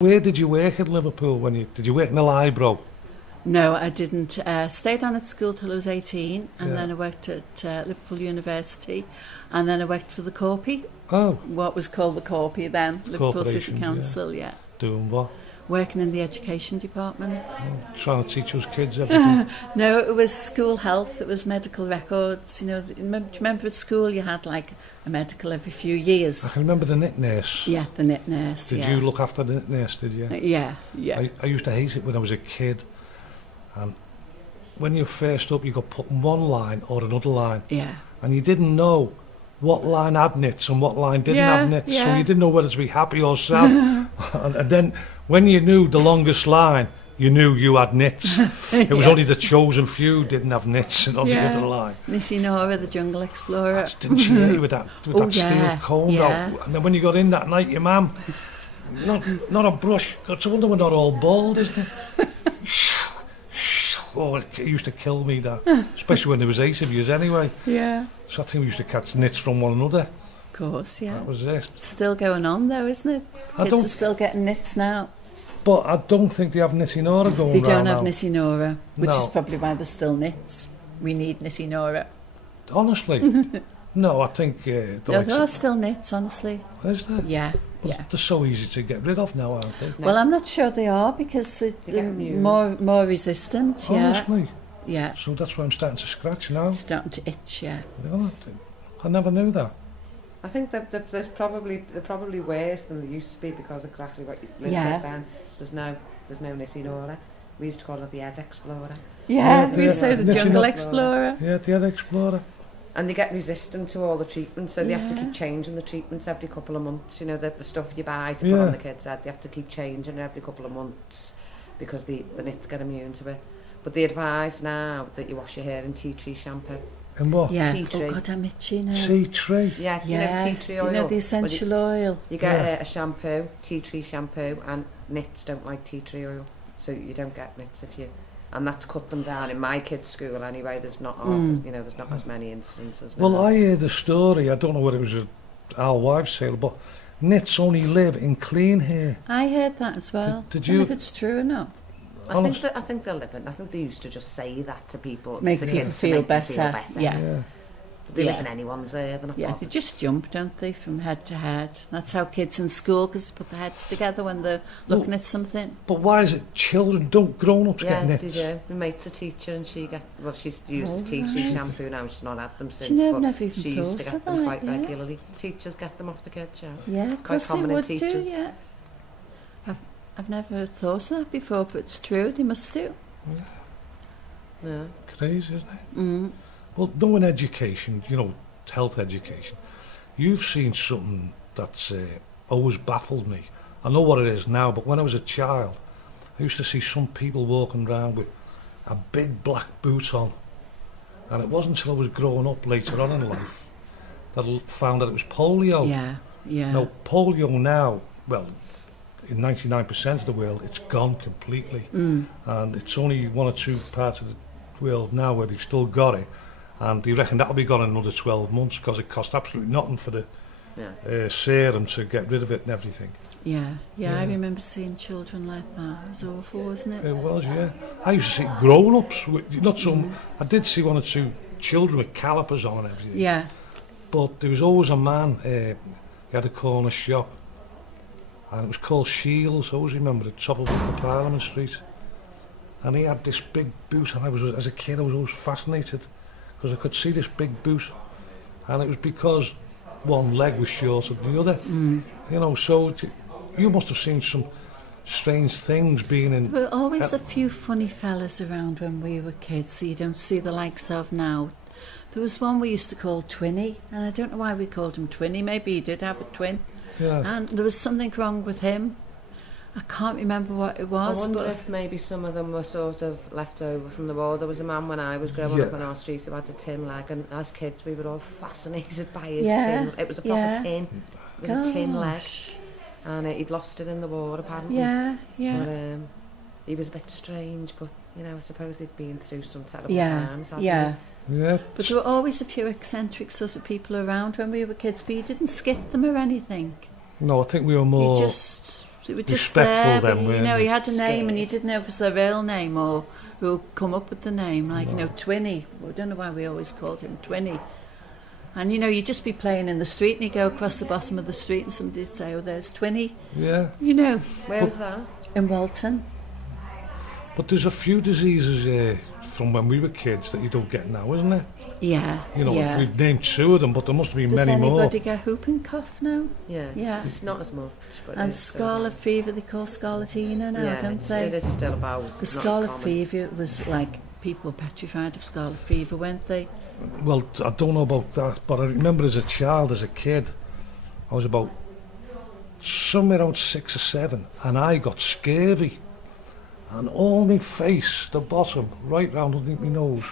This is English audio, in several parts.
Where did you work at Liverpool did you work in the library? No, I didn't. Stayed on at school till I was 18, and Yeah. then I worked at Liverpool University, and then I worked for the Corpy, Oh, what was called the Corpy then, Liverpool City Corporation, Council, yeah. doing what? Working in the education department. Trying to teach us kids everything. No, it was school health, it was medical records. You know, do you remember at school you had like a medical every few I years? can remember the knit nurse. Yeah, the knit nurse, Did yeah. you look after the knit nurse, did you? Yeah, yeah. I used to hate it when I was a kid. And when you first up, you got put in one line or another line. Yeah. And you didn't know what line had knits and what line didn't Yeah, have knits. So yeah. you didn't know whether to be happy or sad. and then when you knew the longest line, you knew you had knits. It was Yeah. only the chosen few didn't have knits and on the other line. Missy Nora, the Jungle Explorer. Didn't she hit you with that Oh, steel yeah, comb? yeah. And then when you got in that night, your mum, not a brush. It's a wonder we're not all bald, isn't it? Oh, it used to kill me, that. Especially when there was 8 of you anyway. Yeah. So I think we used to catch knits from one another. Of course, yeah. That was it. It's still going on though, isn't it? I Kids don't- are still getting knits now. But I don't think they have Nitty Nora going They round don't have now. Nissy Nora, which No. is probably why there's still knits. We need Nissy Nora. Honestly. No, I think... There are still knits, honestly. Is there? Yeah, But yeah. they're so easy to get rid of now, aren't they? No. Well, I'm not sure they are because They they're get new. more resistant. Yeah, Honestly. yeah. So that's why I'm starting to scratch now. Starting to itch. Yeah. I never knew that. I think that they're probably worse than they used to be because exactly what Liz Yeah. said then. There's no Nissy Nora. We used to call it the Ed Explorer. Yeah, Yeah, we yeah. say the Nissy Jungle Nora. Explorer. Yeah, the Ed Explorer. And they get resistant to all the treatments, so they have to Yeah. keep changing the treatments every couple of months. You know, the stuff you buy to put Yeah. on the kids' head, they have to keep changing every couple of months because the nits get immune to it. But they advise now that you wash your hair in tea tree shampoo. And what? Yeah. Tea tree. Oh God, I'm itchy now. Tea tree. Yeah, you Yeah. know tea tree You oil. know the Well, essential oil. You get Yeah. a shampoo, tea tree shampoo, and nits don't like tea tree oil, so you don't get nits if you. And that's cut them down in my kids' school anyway. There's not, there's not as many instances. Now. Well, I heard the story. I don't know whether it was our wives' sale, but nits only live in clean hair. I heard that as well. Did I don't know you- if it's true or not? I think they're living. I think they used to just say that to people, Make to people kids, feel to make them better. feel better. Yeah. Yeah. But they Yeah. live in anyone's hair. They're not Yeah, they bothered. just jump, don't they, from head to head. That's how kids in school, because they put their heads together when they're looking at something. But why is it children don't grown-ups Yeah, get they nits? do. My mate's a teacher and she's used tea tree shampoo now. She's not had them since, know, I've but never even she used to thought get of them that, quite yeah. regularly. Teachers get them off the kids, yeah. Yeah, of Quite course they common in would do, teachers. yeah. I've never thought of that before, but it's true, they must do. Yeah. Crazy, isn't it? Mm. Well, knowing education, health education, you've seen something that's always baffled me. I know what it is now, but when I was a child, I used to see some people walking around with a big black boot on. And it wasn't until I was growing up later on in life that I found that it was polio. Yeah, yeah. Now, polio now, well, in 99% of the world, it's gone completely. And it's only 1 or 2 parts of the world now where they've still got it. And they reckon that'll be gone in another 12 months because it cost absolutely nothing for the Yeah. serum to get rid of it and everything. Yeah, I Yeah. remember seeing children like that. It was awful, wasn't it? It was, yeah. I used to see grown-ups, not some... I did see 1 or 2 children with calipers on and everything. Yeah, But there was always a man, he had a corner shop, and it was called Shields. I always remember the top of Parliament Street. And he had this big boot, and as a kid I was always fascinated because I could see this big boot, and it was because one leg was shorter than the other. So you must have seen some strange things being in... there were always a few funny fellas around when we were kids, so you don't see the likes of now. There was one we used to call Twinny, and I don't know why we called him Twinny. Maybe he did have a twin. Yeah. And there was something wrong with him. I can't remember what it I was, wonder but if maybe some of them were sort of left over from the war. There was a man when I was growing up Yeah. on our street who had a tin leg, and as kids we were all fascinated by his Yeah, tin. It was a proper yeah. tin. It was a tin leg, Gosh. and he'd lost it in the war apparently. Yeah, yeah. But he was a bit strange, but I suppose they'd been through some terrible Yeah, times. hadn't yeah. Yeah. But there were always a few eccentric sort of people around when we were kids, but you didn't skip them or anything. No, I think we were more... You just They were just respectful there, then, but, you weren't know, they? he had a name and you Scared. didn't know if it was their real name or who come up with the name. Like, you know, Twinny. I don't know why we always called him Twinny. And, you know, you'd just be playing in the street and you go across the bottom of the street and somebody'd say, oh, there's Twinny. Yeah. You know, Where was that? in Walton. But there's a few diseases from when we were kids that you don't get now, isn't there? Yeah, You know, yeah. we've named 2 of them, but there must be Does many more. anybody get whooping cough now? Yeah, Yeah. it's not as much. But And it's still scarlet there. fever, they call scarlatina now, Yeah, don't it they? is still about. The not as scarlet common. fever was like, people were petrified of scarlet fever, weren't they? Well, I don't know about that, but I remember as a child, as a kid, I was about somewhere around 6 or 7, and I got scurvy. And all my face, the bottom, right round underneath my nose,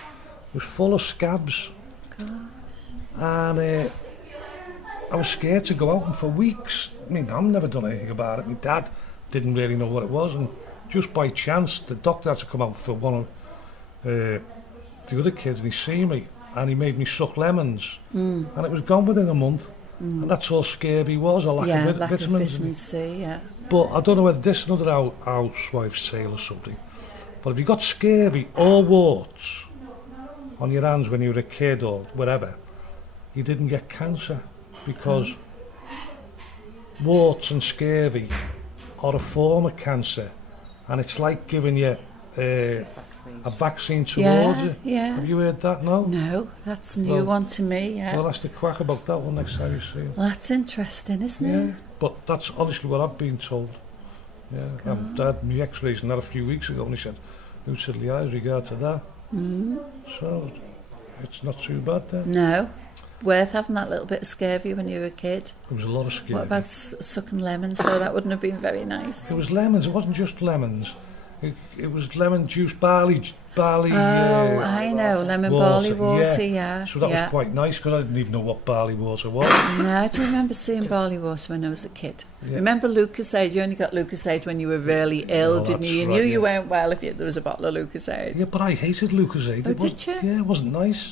was full of scabs. And I was scared to go out, and for weeks, I mean, I've never done anything about it. My dad didn't really know what it was, and just by chance, the doctor had to come out for one of the other kids, and he seen me, and he made me suck lemons, and it was gone within a month. And that's all scurvy was, a lack yeah, of lack of vitamins. vitamin C, yeah. But I don't know whether this is another housewife's tale or something. But if you got scurvy or warts on your hands when you were a kid or whatever, you didn't get cancer because warts and scurvy are a form of cancer, and it's like giving you a vaccine towards Yeah, it. yeah. Have you heard that? No. No, that's a new Well- one to me, yeah. Well, that's the quack about that one next time you see it. Well, that's interesting, isn't Yeah, it? but that's honestly what I've been told. Yeah, I had my X-rays and that a few weeks ago, and he said, "Who said the eyes regard to that?" So it's not too bad then. No. Worth having that little bit of scurvy when you were a kid. There was a lot of scurvy. What about sucking lemons, though? That wouldn't have been very nice. It was lemons. It wasn't just lemons. It was lemon juice, barley. Oh, I know. Lemon barley water, yeah. So that yeah. was quite nice because I didn't even know what barley water was. No, I do remember seeing barley water when I was a kid. Yeah. Remember Lucasade? You only got Lucasade when you were really ill, Oh, didn't you? that's You right, knew you yeah. weren't well if there was a bottle of Lucasade. Yeah, but I hated Lucozade. Oh, It was- did you? Yeah, it wasn't nice.